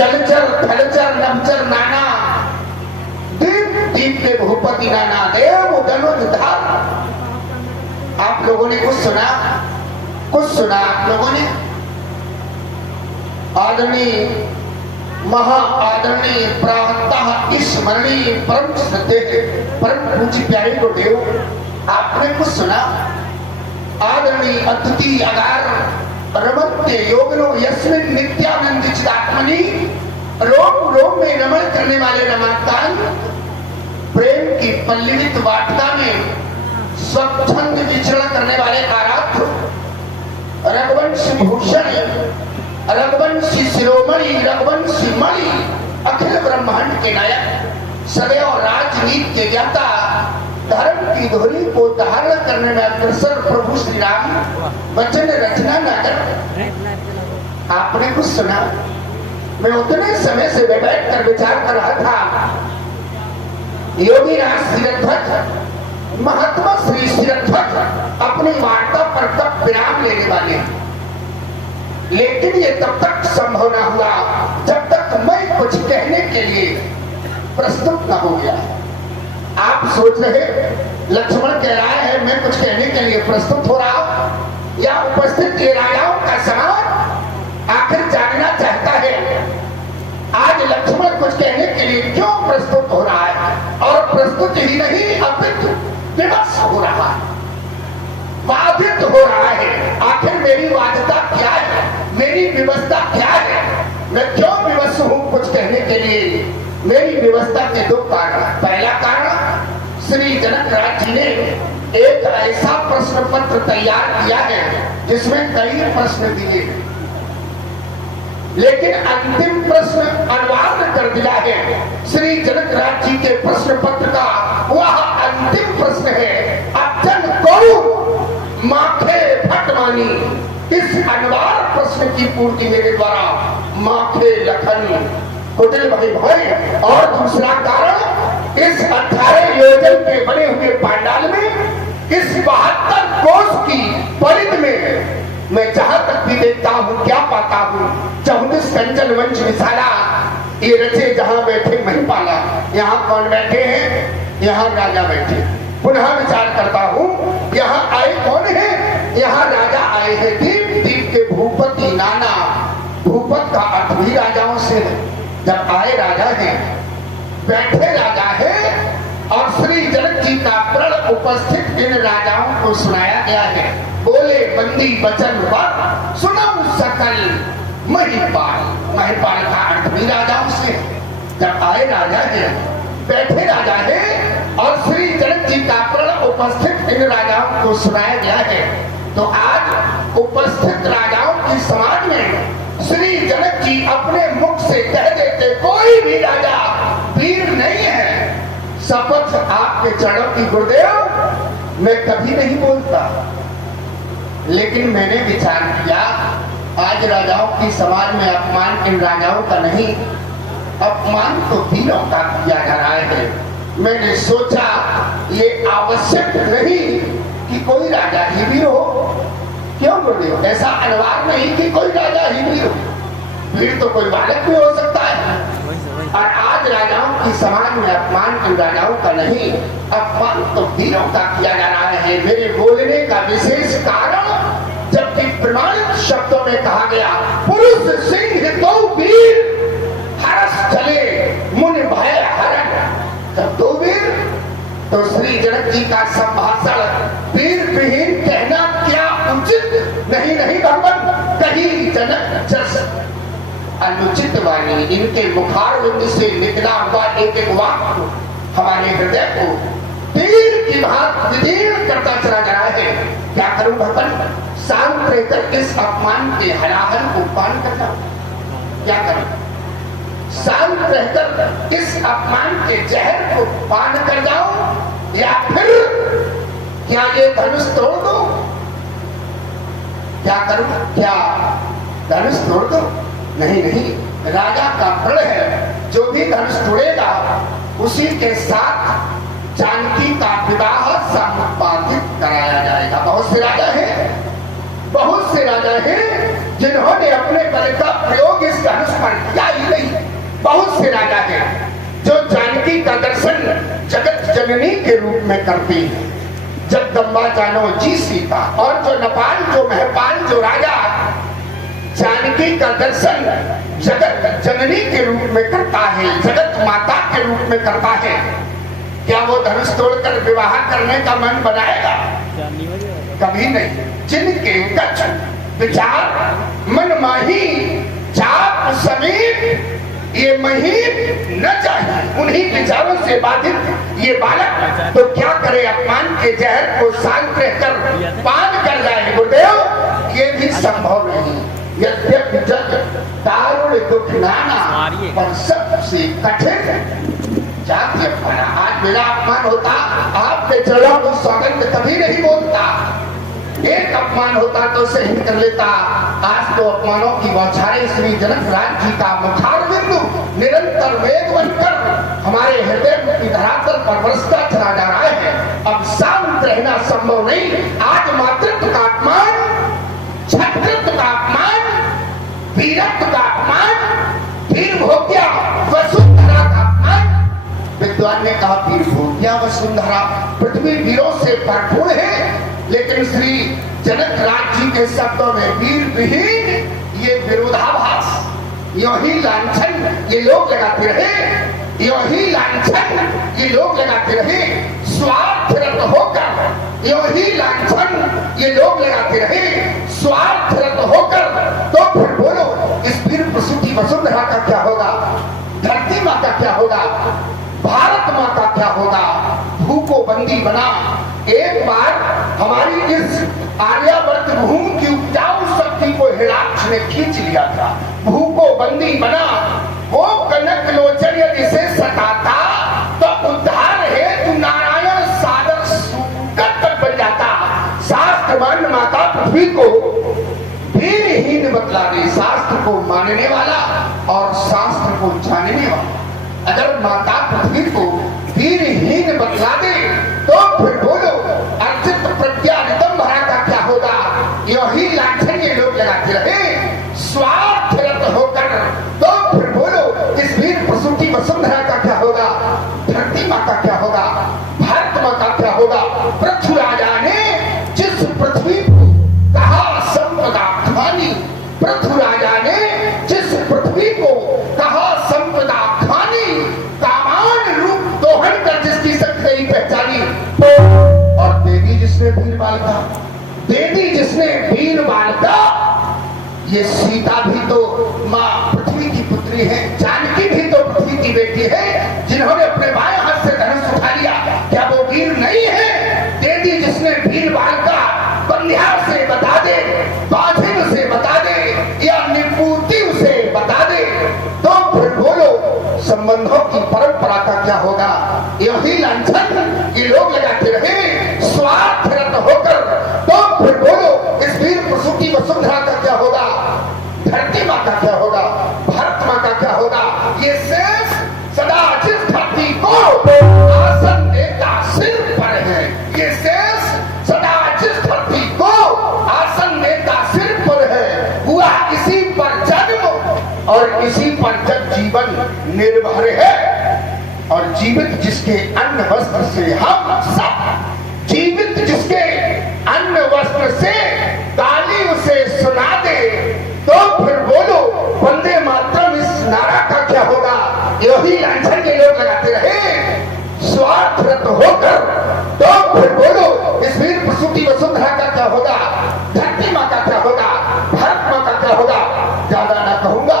जलचर थलचर नभचर नाना, दीप दीप के भूपति नाना, देव धनुर्धार। आप लोगों ने कुछ सुना आप लोगों ने? आदरणीय महा आदरणीय प्रातः स्मरणीय परम श्रद्धेय परम पूज्य प्यारे गुरुदेव, आपने कुछ सुना? आदरणीय अद्वितीय अगार रमन्ते योगिनो यस्मिन् नित्यानंद चिदात्मनि, रोम रोम में रमण करने वाले रमाकांत, प्रेम की पल्लवित वाटिका में स्वच्छंद विचरण करने वाले आराध्य रघुवंशी भूषण, रघुवंशी शिरोमणि, रघुवंशी मणि, अखिल ब्रह्मांड के नायक, सदैव राजनीति के ज्ञाता, धर्म की ध्वनि को धारण करने में अग्रसर प्रभु श्री राम, वचन रचना नागर। आपने कुछ सुना? मैं उतने समय से बैठ कर विचार कर रहा था, योगी राज श्रीरध्वज, महात्मा श्री श्रीरध्वज अपनी वार्ता पर तब विराम लेने वाले हैं, लेकिन ये तब तक संभव न हुआ जब तक मैं कुछ कहने के लिए प्रस्तुत न हो गया। आप सोच रहे लक्ष्मण कह रहा है मैं कुछ कहने के लिए प्रस्तुत हो रहा हूं, या उपस्थित ये राजाओं का समाज आखिर जानना चाहता है आज लक्ष्मण कुछ कहने के लिए क्यों प्रस्तुत हो रहा है, और प्रस्तुत ही नहीं अपितु विवश हो रहा है, बाधित हो रहा है। आखिर मेरी वाध्यता क्या है, मेरी व्यवस्था क्या है, मैं क्यों विवश हूं कुछ कहने के लिए? मेरी व्यवस्था के दो कारण। पहला कारण, श्री जनक राज जी ने एक ऐसा प्रश्न पत्र तैयार किया है जिसमें कई प्रश्न दिए हैं, लेकिन अंतिम प्रश्न अनिवार्य कर दिया है। श्री जनक राज जी के प्रश्न पत्र का वह अंतिम प्रश्न है, अचन कौन माखे भटमानी। इस अनिवार्य प्रश्न की पूर्ति मेरे द्वारा माखे लखन कुटिल भाई। और दूसरा कारण, इस 18 योजन के बने हुए पांडाल में, इस 72 कोस की परिध में मैं जहां तक भी देखता हूं क्या पाता हूं, 14 कंचन वंश विशाला ये रचे जहां बैठे महिपाला। यहाँ कौन बैठे हैं? यहाँ राजा बैठे। पुनः विचार करता हूं यहाँ आए कौन है? यहाँ राजा आए हैं, दीप दीप के भूपति नाना। भूपत का अर्थ भी राजाओं से है। जब आए राजा हैं, बैठे राजा है, और श्री जनक जी का प्रण उपस्थित इन राजाओं को सुनाया गया है। बोले बंदी बचन पर सुनम सकल महिपाल। महिपाल का अर्थ भी राजाओं से। जब आए राजा है, बैठे राजा है, और श्री जनक जी का प्रण उपस्थित इन राजाओं को सुनाया गया है, तो आज उपस्थित राजाओं की समाज में श्री जनक जी अपने मुख से कह देते कोई भी राजा वीर नहीं है। शपथ आपके चरणों की गुरुदेव, मैं कभी नहीं बोलता, लेकिन मैंने विचार किया आज राजाओं की समाज में अपमान इन राजाओं का नहीं, अपमान तो वीरों का किया जा रहा है। मैंने सोचा ये आवश्यक नहीं कि कोई राजा ही वीर हो। क्यों गुरुदेव? ऐसा अनिवार्य नहीं कि कोई राजा ही वीर हो। वीर तो कोई बालक भी हो सकता है। और आज राजाओं की समाज में अपमान इन राजाओं का नहीं, अपमान तो वीरों का किया जा रहा है। मेरे बोलने का विशेष कारण, जबकि प्रमाणित शब्दों में कहा गया पुरुष सिंह तो वीर, हर्ष चले मुनि भय हरण। जब दो वीर, तो श्री जनक जी का संभाषण वीर विहीन कहना क्या उचित नहीं? नहीं भगवान, कहीं जनक जस अनुचित वाणी। इनके मुखारविंद से निकला हुआ एक एक वाक्य हमारे हृदय को तीर की भांति विदीर्ण करता चला जा रहा है। क्या करूं भगवान? शांत रहकर इस अपमान के हलाहल को पान कर जाऊं? क्या करूं? शांत रहकर इस अपमान के जहर को पान कर जाऊं, या फिर क्या ये धनुष तोड़ दो? क्या करूं? क्या धनुष तोड़ दो? नहीं नहीं, राजा का प्रण है, जो भी धनुष तोड़ेगा उसी के साथ जानकी का विवाह संपादित कराया जाएगा। बहुत से राजा हैं जिन्होंने अपने बल का प्रयोग इस धनुष पर किया ही नहीं। बहुत से राजा हैं जो जानकी का दर्शन जगत जननी के रूप में करते हैं। जगदम्बा जानो जी सीता, और जो नेपाल जो महपाल जो राजा जानकी का दर्शन जगत जननी के रूप में करता है, जगत माता के रूप में करता है, क्या वो धनुष तोड़कर विवाह करने का मन बनाएगा? कभी नहीं। जिनके कच्छ विचार मन माही चाप समीप ये महीन न चाहिए, उन्हीं विचारों से बाधित ये बालक तो क्या करे, अपमान के जहर को शांत रहकर पान कर जाए। गुरुदेव ये भी संभव नहीं। यद्यपि जग दारुण दुख नाना, पर सबसे कठिन जाति अपमाना। आज मेरा अपमान होता, आपके चरणों को सौगंध कभी नहीं बोलता। एक अपमान होता तो सही कर लेता। आज तो अपमानों की बौछारें श्री जनकराज जी का मुखार बिंदु निरंतर वेग बनकर हमारे हृदय की धरातल पर बरसता चला जा रहा है। अब शांत रहना संभव नहीं। आज मातृत्व का अपमान, क्षत्रित्व का अपमान, वीरत्व का अपमान, वीर भोग्या वसुंधरा का अपमान। विद्वान ने कहा वीर भोग्या वसुंधरा पृथ्वी वीरों से भरपूर है, लेकिन श्री जनकराज जी के शब्दों में वीर विहीन ये विरोधाभास, यो ही लांछन ये लोग लगाते रहे, यो ही लांछन ये लोग लगाते रहे, स्वार्थरत होकर यो ही लांछन ये लोग लगाते रहे, स्वार्थरत होकर। तो फिर बोलो इस वीर प्रसूति वसुंधरा का क्या होगा? धरती माँ का क्या होगा? भारत माँ का क्या होगा? भूखों बंदी बना एक बार हमारी इस आर्यावर्त भूमि की उपजाऊ शक्ति को हिलाक्ष ने खींच लिया था। भूखों बंदी बना वो कनक लोचन यदि से सताता तो उद्धार हेतु नारायण सागर सूकट तक बन जाता। शास्त्र मान माता पृथ्वी को वीरहीन बतला दे, शास्त्र को मानने वाला और शास्त्र को जानने वाला अगर माता पृथ्वी को वीरहीन बतला दे तो फिर बोलो अर्चित प्रज्ञा नितंभरा का क्या होगा? यही लांछन ये लोग लगाते रहे स्वार्थरत होकर। तो फिर बोलो इस वीर प्रसूति वसुंधरा का क्या होगा? धरती माँ का क्या होगा? भारत माँ का क्या होगा? पृथ्वी राजा ने जिस पृथ्वी को कहा संपदा खानी, पृथ्वी राजा ने जिस पृथ्वी को कहा संपदा खानी, कामान रूप दोहन कर जिसकी शक्ति पहचानी, और देवी जिसने वीर बालिका, देवी जिसने वीर बालिका, ये सीता भी तो माँ पृथ्वी की पुत्री है, जानकी भी तो पृथ्वी की बेटी है, जिन्होंने अपने बाएं हाथ से धनुष उठा लिया। क्या वो वीर नहीं है? देवी जिसने वीर बालिका कन्या से बता दे, बाधिन से बता दे, या निपुति उसे बता दे, तो फिर बोलो संबंधों की परंपरा का क्या होगा? यही लांछन ये लोग लगाते रहे स्वार्थरत होकर। तो फिर बोलो इस वीर प्रसूति वसुंधरा का क्या होगा? धरती माँ का क्या होगा? भारत माँ का क्या होगा? ये शेष सदा जिस धरती को आसन देता सिर पर है, ये शेष सदा जिस धरती को आसन देता सिर पर है, हुआ इसी पर जन्म और इसी पर जब जीवन निर्भर है। और जीवित जिसके अन्न वस्त्र से हम सब, जीवित जिसके अन्न वस्त्र से गाली उसे सुना दे, तो फिर बोलो वंदे मातरम इस नारा का क्या होगा? यही लांछन के लोग लगाते रहे स्वार्थरत होकर। तो फिर बोलो इस वीर प्रसूति वसुंधरा का क्या होगा? धरती माँ का क्या होगा? भारत माँ का क्या होगा? ज्यादा ना कहूंगा,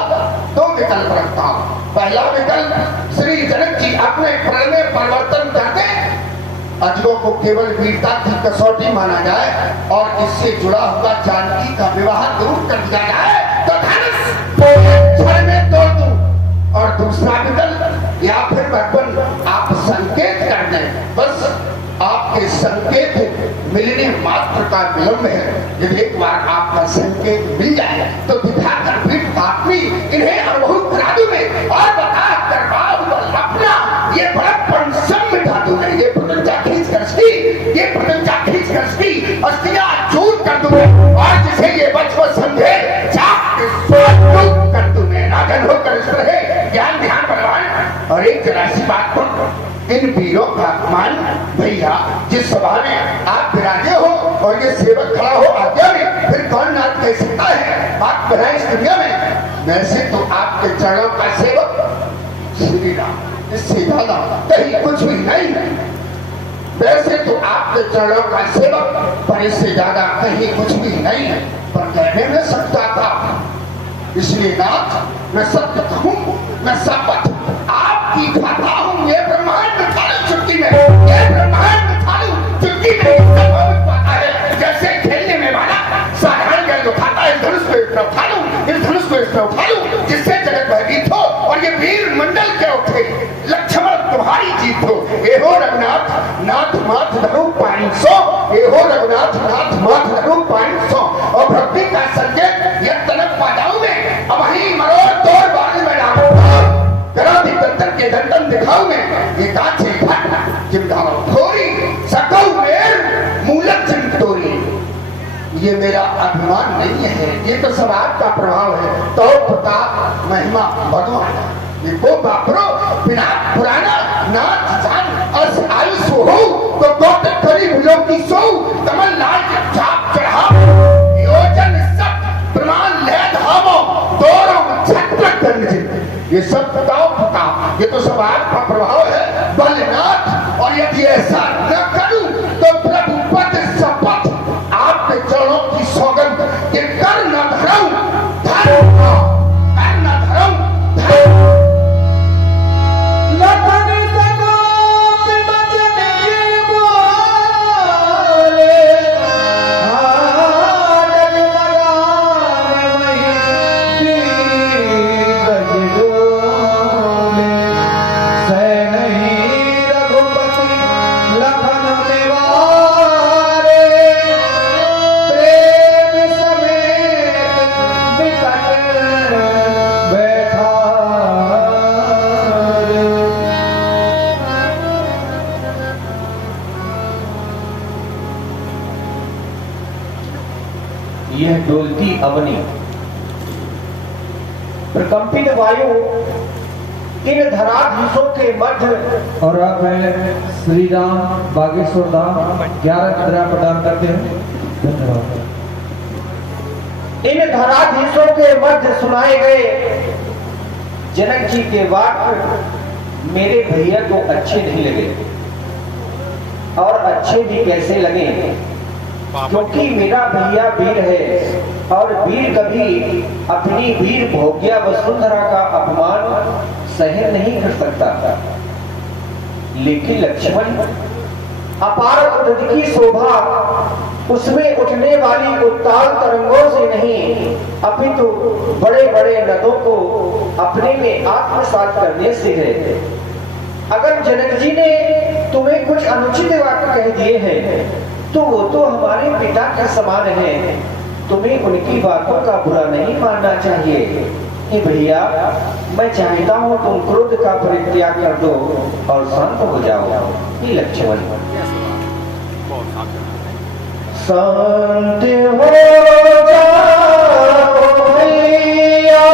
दो विकल्प रखता हूं। पहला विकल्प श्री जनक जी अपने प्रण में परिवर्तन करते, अजगों को केवल वीरता की कसौटी माना जाए और इससे जुड़ा हुआ जानकी का विवाह जरूर कर दिया जाए तो धनुष क्षण में तोड़ दूं। और दूसरा विकल्प, या फिर भगवान आप संकेत कर दें, बस आपके संकेत मिलने मात्र का विलंब है। यदि एक बार आपका संकेत मिल जाए तो दिखाकर फिर आपने इन्हें अनुभव करा दूं मैं, और बता कर बाहुबल अपना ये बड़प्पन सब मिटा दूं मैं। ये प्रपंचा खींच कर सी, ये प्रपंचा खींच कर सी अस्थियां चूर कर दूं, और जिसे ये बचपन समझे इन वीरों का अपमान भैया जिस सभा में आप विराजे हो और ये सेवक खड़ा हो आज्ञा में, फिर कौन नाथ कह सकता है बात बनाए इस दुनिया में। वैसे तो आपके चरणों का सेवक श्री राम, इससे ज्यादा कहीं कुछ भी नहीं। वैसे तो आपके चरणों का सेवक, पर इससे ज्यादा कहीं कुछ भी नहीं है, पर कहने में सकता था। इसलिए नाथ मैं सत्य कहूं, मैं शपथ आपकी खाता हूं, ये ब्रह्मांड में थालू चुटकी में, ये ब्रह्मांड में थालू चुटकी में पाता है। जैसे खेलने में वाला साधारण गेंद उठाता है, इस धनुष को इस तरफ थालू, इस धनुष को इस तरफ थालू, जिससे जगत भयभीत हो और ये वीर मंडल के उठे, लक्ष्मण तुम्हारी जीत हो। ए हो रघुनाथ नाथ माथ धनु 500, ए हो रघुनाथ नाथ माथ धनु 500। और भक्ति का संकेत यह तनक पादाओं में, अब वही मरोड़ तोड़ बांध में डालो, करा भी तंत्र के दंडन दिखाओ में, ये काछे घाट जिमधाओ थोड़ी सकौ मेर मूलक जिम तोरी। ये मेरा अभिमान नहीं है, ये तो सब आपका प्रभाव है। तो प्रताप महिमा भगवान देखो बापरो, बिना पुराना नाथ जान अस आयुष हो तो कौतक करीब लोग की सो, कमल लाल के छाप चढ़ा योजन सब प्रमाण ले धामो दोरों छत्र करने। ये सब प्रताप, ये तो सब आपका प्रभाव है बलनाथ। और यदि ऐसा न करूं तो प्रभु पद शपथ आपके चरणों की सौगंध के कर न धरऊं, कर न धरऊं, डोलती अवनी, प्रकंपित वायु इन धराधीशों के मध्य। और आप श्री राम बागेश्वर धाम 11 मुद्रा प्रदान करते हैं। धन्यवाद। इन धराधीशों के मध्य सुनाए गए जनक जी के वाक्य मेरे भैया को अच्छे नहीं लगे, और अच्छे भी कैसे लगे, क्योंकि मेरा भैया वीर है और वीर कभी अपनी वीर भोग्या वसुंधरा का अपमान सहन नहीं कर सकता। लेकिन लक्ष्मण अपार उद्ध की शोभा उसमें उठने वाली उत्ताल तरंगों से नहीं, अपितु बड़े बड़े नदों को अपने में आत्मसात करने से है। अगर जनक जी ने तुम्हें कुछ अनुचित वाक्य कह दिए हैं तो वो तो हमारे पिता के समान है, तुम्हें उनकी बातों का बुरा नहीं मानना चाहिए। कि भैया मैं चाहता हूँ तुम क्रोध का परित्याग कर दो और शांत हो जाओ। ये लक्ष्मण शांत हो जाओ भैया,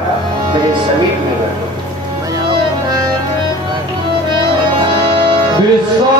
मेरे समीप में बैठो। विश्वास